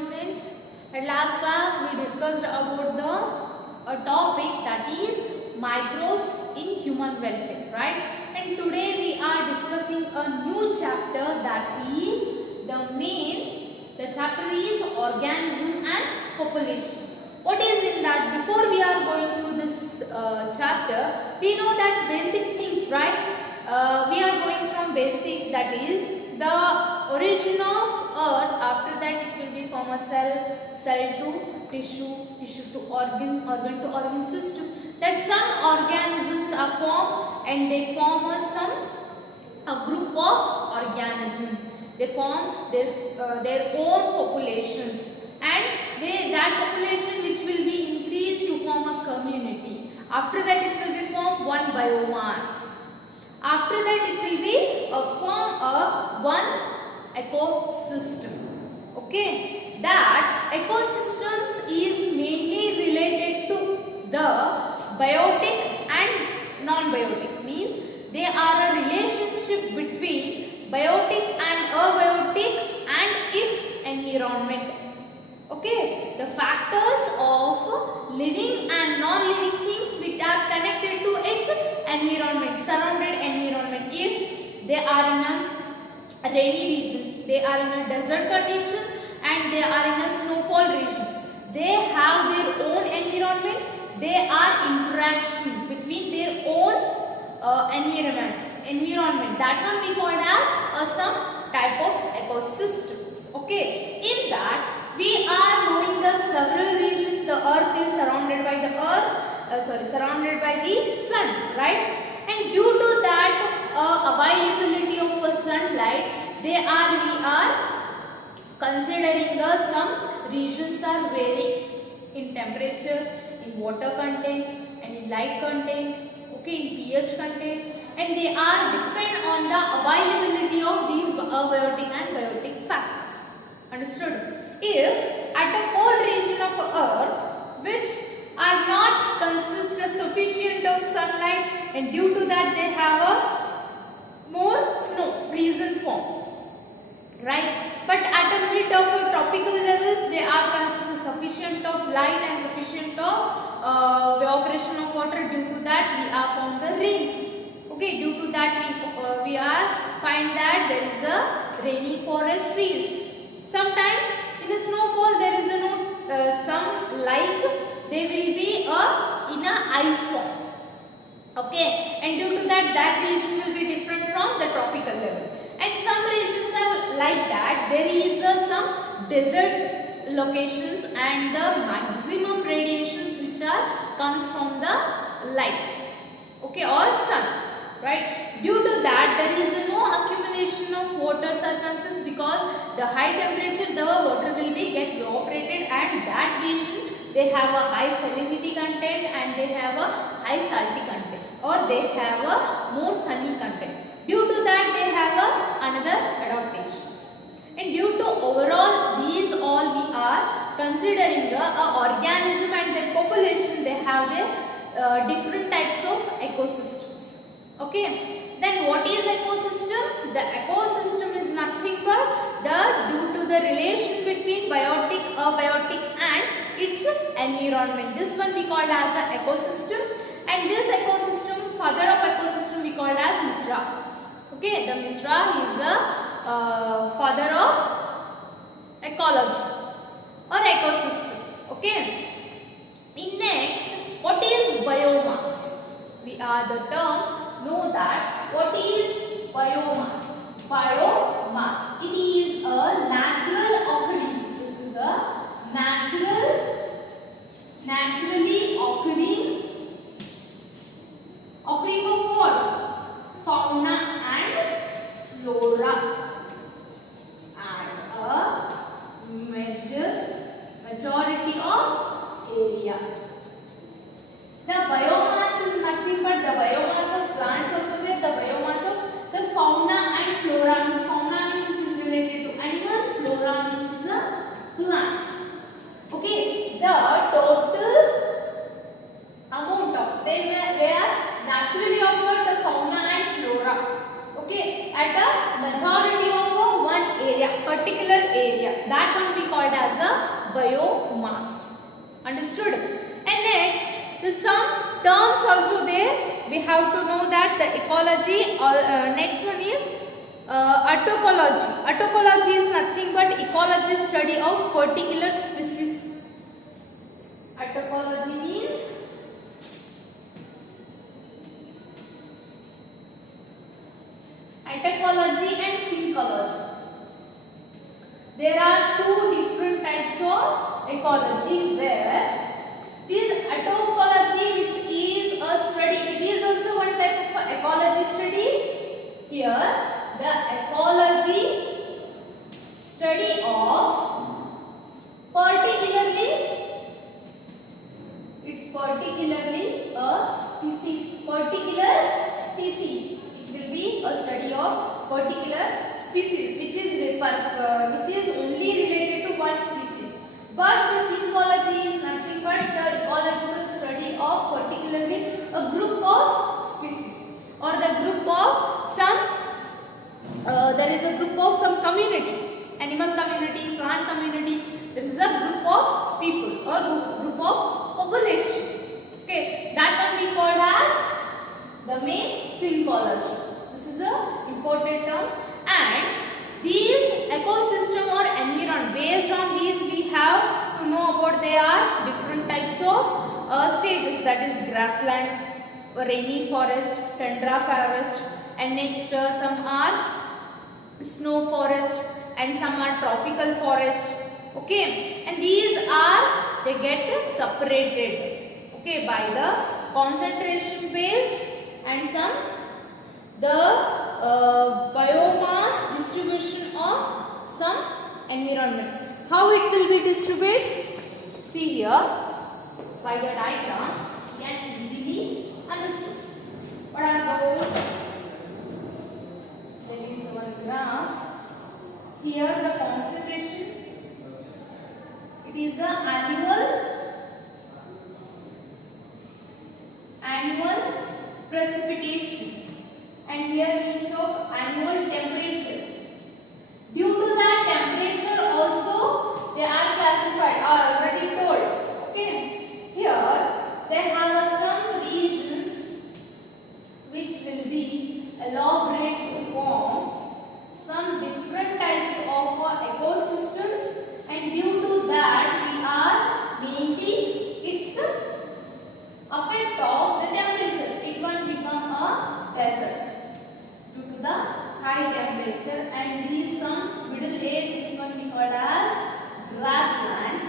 students. At last class we discussed about the topic that is microbes in human welfare, right? And today we are discussing a new chapter that is the chapter is organism and population. What is in that? Before we are going through this chapter, we know that basic things, right? We are going from basic, that is the origin of earth. After that it will be from a cell to tissue, tissue to organ, organ to organ system. That some organisms are formed and they form a group of organisms. They form their own populations, and that population which will be increased to form a community. After that it will be formed one biomass. After that it will be one ecosystem. Okay, that ecosystems is mainly related to the biotic and non-biotic, means they are a relationship between biotic and abiotic and its environment. Okay, the factors of living and non-living things which are connected to its environment, surrounded environment. If they are in a rainy region, they are in a desert condition, and they are in a snowfall region, they have their own environment. They are interaction between their own environment. That one we called as some type of ecosystems. Okay, in that we are knowing the several regions. The earth is surrounded by surrounded by the sun, right? And due to that availability of sunlight, we are considering some regions are varying in temperature, in water content, and in light content, okay, in pH content, and they are depend on the availability of these abiotic and biotic factors. Understood? If at a cold region of earth which are not consist of sufficient of sunlight, and due to that they have a more snow, frozen form, right? But at the mid of tropical levels they are consist of sufficient of light and sufficient of evaporation of water. Due to that we are found the rains. Okay, due to that we are find that there is a rainy forest trees. Sometimes in the snowfall there is some like they will be in a ice form. Okay, and due to that region will be different from the tropical level. And some regions are like that. There is some desert locations and the maximum radiations which comes from the light, okay, or sun, right? Due to that there is no accumulation of water circumstances, because the high temperature the water will be get evaporated, and that region they have a high salinity content and they have a high salty content, or they have a more sunny content. Due to that they have another adaptations, and due to overall these all we are considering the organism and their population. They have their different types of ecosystems. Okay, then what is ecosystem? The ecosystem is nothing but due to the relation between biotic, abiotic and its environment. This one we called as the ecosystem, and this ecosystem, father of ecosystem, we called as Misra. Okay, the Misra is the father of ecology or ecosystem. Okay. In next, what is biomass? We are the term know that what is biomass. Biomass, it is a natural occurring. This is a naturally occurring of what? Fauna and flora, and a majority of area. The biomass is nothing but the biomass of plants also there, the biomass of the fauna and flora. Means fauna means it is related to animals, flora means it is a plants. Okay, the total amount of they were naturally occurred the fauna and flora. Okay, at a majority of one area, particular area. That one we called as a biomass. Understood? And next, the some terms also there. We have to know that the ecology. Next one is autocology. Autocology is nothing but ecology study of particular species. Autocology means autocology and syncology. There are two different types of ecology where this autocology, which is a study, it is also one type of ecology study. Here the ecology study of particularly a species, particular species. It will be a study of particular species which is only related to one species. But the syncology is nothing but the ecological study of particularly a group of species, or the group of some there is a group of some community, animal community, plant community. There is a group of peoples or group of population. Okay, that one we called as the main syncology. This is a important term. And these ecosystem or environment, based on these we have to know about they are different types of stages, that is grasslands, rainy forest, tundra forest, and next some are snow forest and some are tropical forest. Okay, and these are, they get separated, okay, by the concentration based and some the biomass distribution of some environment. How it will be distributed? See here by the diagram you can easily understand. What are those? There is one graph. Here the concentration, it is the annual precipitations, and here means of annual temperature. Due to that temperature also they are classified, are already told. Okay, here they have some regions which will be elaborate to form some different types of ecosystems, and due to that we are mainly its effect of the temperature. It will become a desert due to the high temperature, and these some middle age, this one we called as grasslands.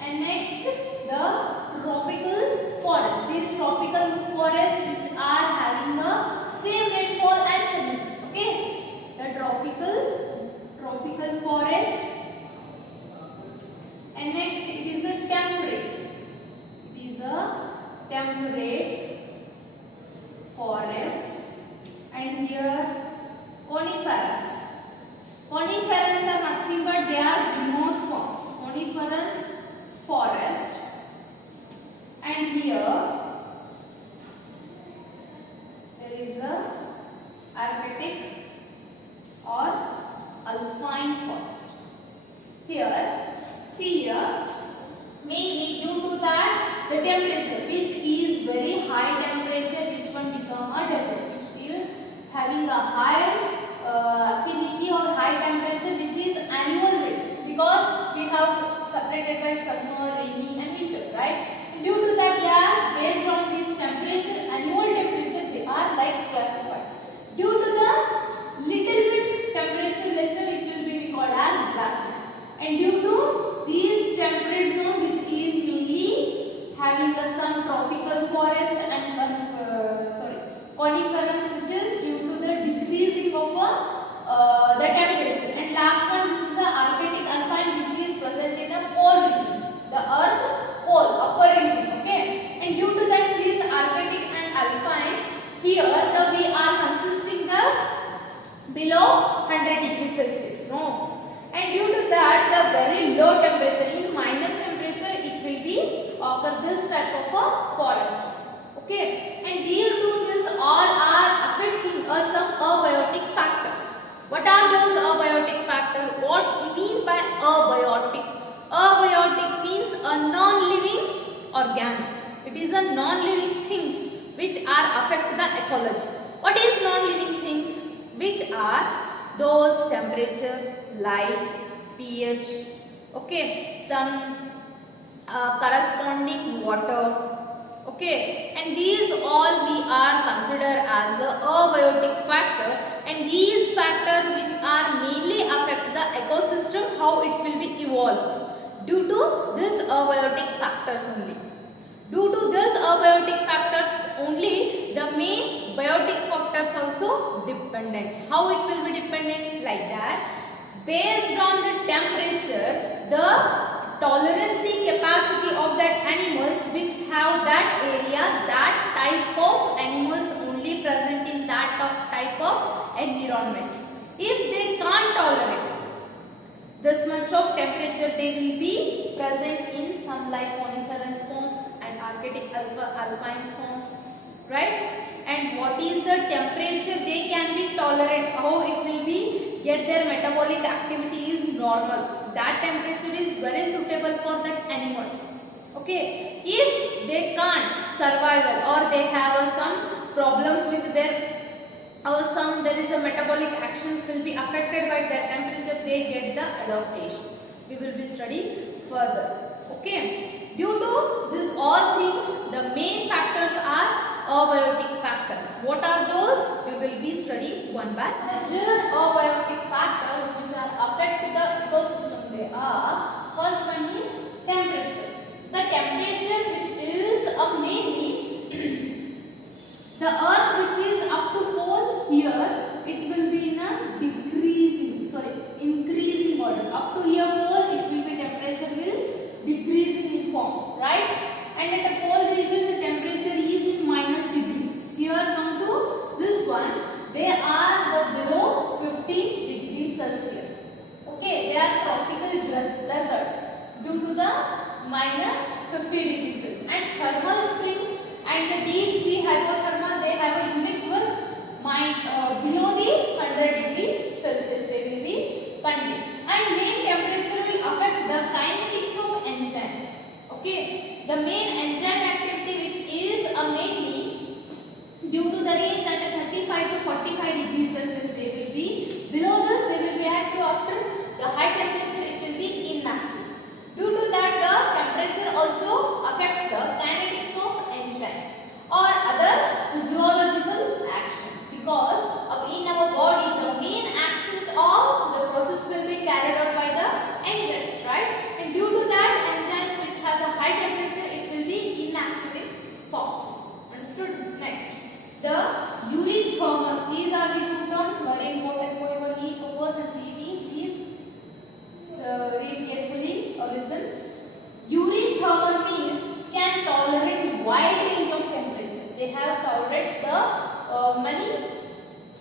And next the tropical forest. These tropical forests which are having the same rainfall and summer. Okay, the tropical forest. And next it is a temperate. It is a temperate forest. And here coniferous. Coniferous are nothing but they are gymnosperms. Coniferous forest. And here there is a Arctic or alpine forest. Here, see here, mainly due to that the temperature which is very high temperature, which one become a desert, which is having a high affinity or high temperature, which is annual rate, because we have separated by summer, rainy and winter, right? Due to that they are based on this temperature, annual temperature, they are like classified. Due to the little bit temperature lesser, it will be called as grassland. And due to these temperate zone which is mainly having some tropical forest and coniferous, which is due to the decreasing of the temperature. And last one, this is the Arctic alpine, which is present in the pole region, the earth pole, upper region. Okay, and due to that these Arctic and alpine, here we are consisting the below 100 degrees Celsius. No. And due to that the very low temperature, in minus temperature, it will be occur this type of forests. Okay, and due to this all are affecting some abiotic factors. What are those abiotic factors? What we mean by abiotic. Abiotic means a non-living organ. It is a non-living things which are affect the ecology. What is non-living things? Which are those temperature, light, pH, okay, some corresponding water, okay, and these all we are considered as a abiotic factor, and these factors which are mainly affect the ecosystem, how it will be evolved due to this abiotic factors only. Due to this abiotic factors only, the main biotic factors also dependent. How it will be dependent? Like that, based on the temperature, the tolerancing capacity of that animals which have that area, that type of animals only present in that type of environment. If they can't tolerate this much of temperature, they will be present in some like coniferous forms and Arctic alpine forms, right? And what is the temperature they can be tolerate? How it will be get their metabolic activity is normal. That temperature is very suitable for that animals. Okay, if they can't survival or they have some problems with their or some there is a metabolic actions will be affected by that temperature, they get the adaptations. We will be studying further. Okay, due to this all things, the main factors are abiotic factors. What are those? We will be studying one by one. Major abiotic factors which are affect the ecosystem, they are, first one is temperature. The temperature which is mainly the earth which is up to pole here, it will be in a increasing order. Up to here pole, it will be temperature will decreasing in form, right? And at a pole region, the temperature is in -degree. Here come to this one, they are the below 15 degrees Celsius. Okay, they are tropical deserts due to the -50 degrees Celsius. And thermal springs and the deep sea hydrothermal, they have a unit with below the 100 degrees Celsius they will be contained. And main temperature will affect the kinetics of enzymes. Okay, the main enzyme activity which is mainly due to the range at 35 to 45 degrees Celsius they will be. Below this they will be active. After the high temperature it will be inactive. Due to that the temperature also affect the kinetics of enzymes or other physiological actions, because in our body the main actions of the process will be carried out by the enzymes, right? And due to that enzymes which have the high temperature, it will be inactive forms. Understood? Next, the eurythermal. These are the two terms very important for your NEET purpose and CET. Please read carefully or listen. Eurythermal means can tolerate wide range of temperature. They have tolerate the many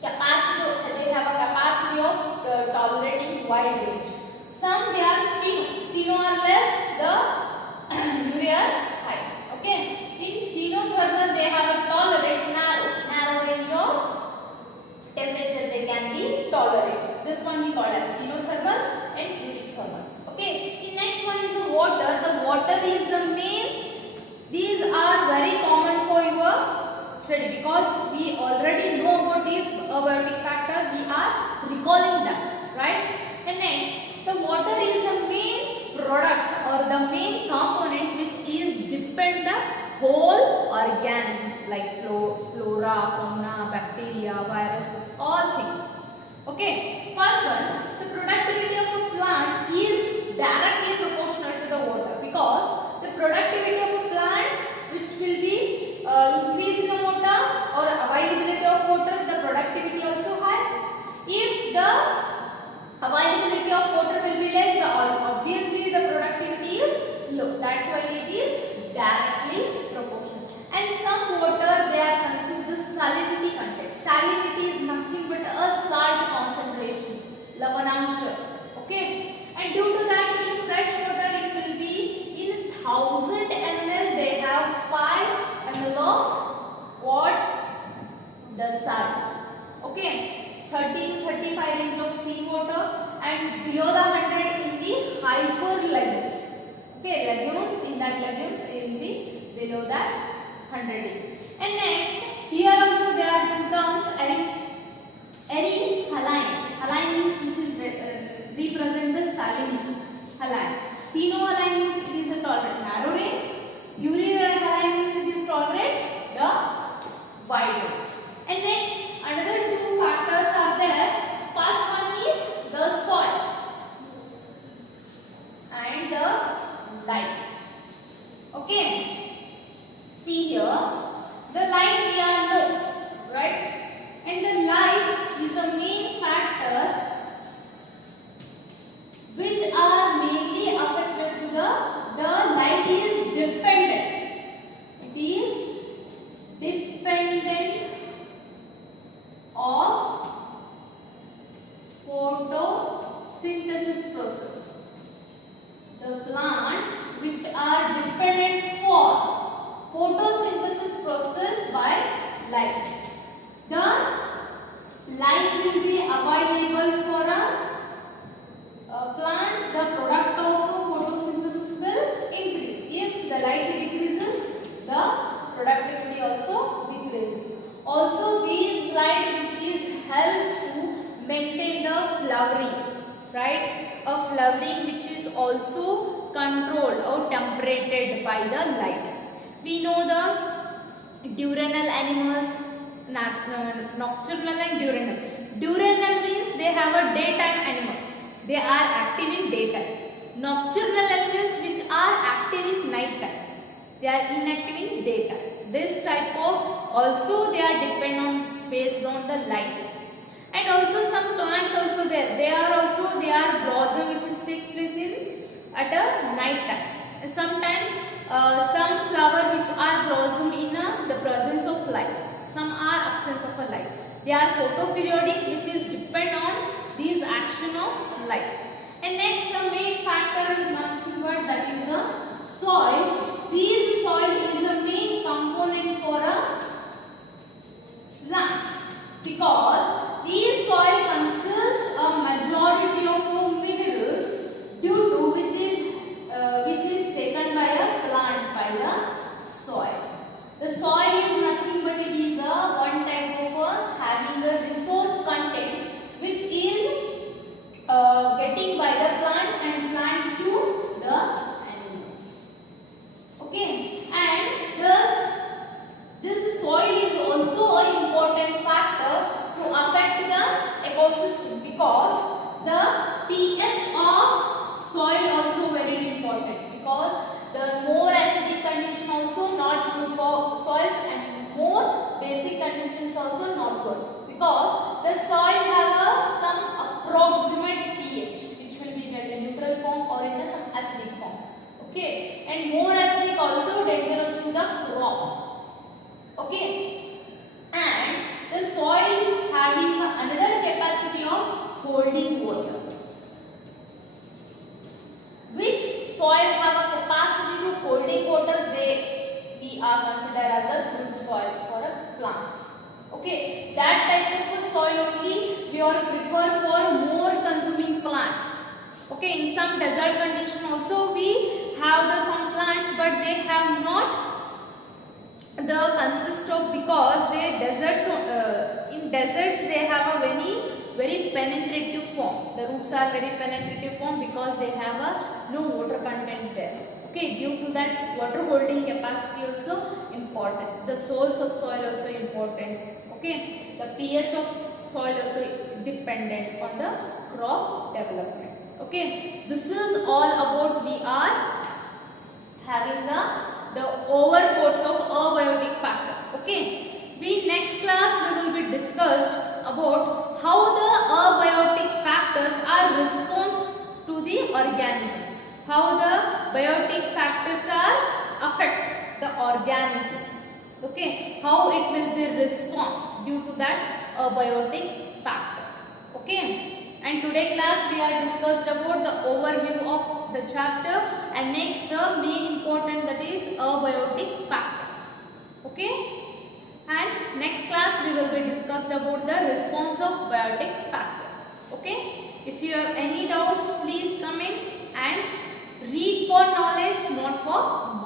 capacity. They have a capacity of tolerating wide range. Some they are steno are less, the urea high. Okay, in stenothermal they have a tolerate narrow range of temperature they can be tolerated. This one we call as stenothermal and eurythermal. Okay, the next one is the water. The water is the main. These are very common for your study because we already know about this abiotic factor. We are recalling them, right? And next, the water is the main product or the main component which is depend the whole organism like flora, fauna, bacteria, viruses, all things. Okay, first one, the productivity of a plant is directly proportional to the water, because the productivity of a plants which will be increase in the water or availability of water, the productivity also high. If the availability of water will be less, obviously the productivity is low. That's why it is directly proportional. And some water they are consist the salinity content. Salinity is nothing but a salt concentration, lavanansha. hyper legumes. Okay, legumes, in that legumes it will be below that 100. And next, here also there are two terms, erihaline. Haline means which is represent the salinity. Haline. Stenohaline means it is a tolerant narrow range. Euryhaline means it is tolerant the wide range. And next, another two factors are there. First one is the soil and the light. Okay. See here, the light we are know, right? And the light is a main factor which are mainly affected to the light is dependent. It is dependent of photosynthesis process. The plants which are dependent for photosynthesis process by light. The light will be available for plants. The product of photosynthesis will increase. If the light decreases, the productivity also decreases. Also, these light which is helps to maintain the flowering, right? A flowering which is also controlled or temperated by the light. We know the diurnal animals, nocturnal and diurnal. Diurnal means they have a daytime animals. They are active in daytime. Nocturnal animals which are active in night time. They are inactive in daytime. This type of also they are depend on based on the light. And also some plants also there. They are blossom which is takes place in at a night time. Sometimes some flower which are blossom in the presence of light. Some are absence of a light. They are photoperiodic which is depend on these action of light. And next, the main factor is nothing but that is the soil. This soil is a main component for a plants because this soil consists a majority of minerals due to which is taken by a plant by the soil. The soil is nothing but it is a one type of having a resource content which is getting by the plants and plants to the animals. Okay, and this soil is also an important factor to affect the ecosystem because the pH of soil also very important because the more acidic condition also not good for soils and more basic conditions also not good because the soil have some approximate pH which will be in a neutral form or in some acidic form. Okay, and more acidic also dangerous to the crop. Okay, and the soil having another capacity of holding water. Which soil have a capacity to holding water, we are considered as a good soil for plants. Okay, that type of a soil only we are prefer for more consuming plants. Okay, in some desert condition also we have the some plants but they have not the consist of because they deserts in deserts they have a very penetrative form. The roots are very penetrative form because they have no water content there. Okay, due to that water holding capacity also important. The source of soil also important. Okay, the pH of soil also dependent on the crop development. Okay, this is all about we are having the overcourse of abiotic factors. Okay, we next class we will be discussed about how the abiotic factors are response to the organism. How the biotic factors are affect the organisms. Okay, how it will be response due to that abiotic factors. Okay, and today class we are discussed about the overview of the chapter and next the main important that is abiotic factors. Okay, and next class we will be discussed about the response of biotic factors. Okay, if you have any doubts please comment and for knowledge, not for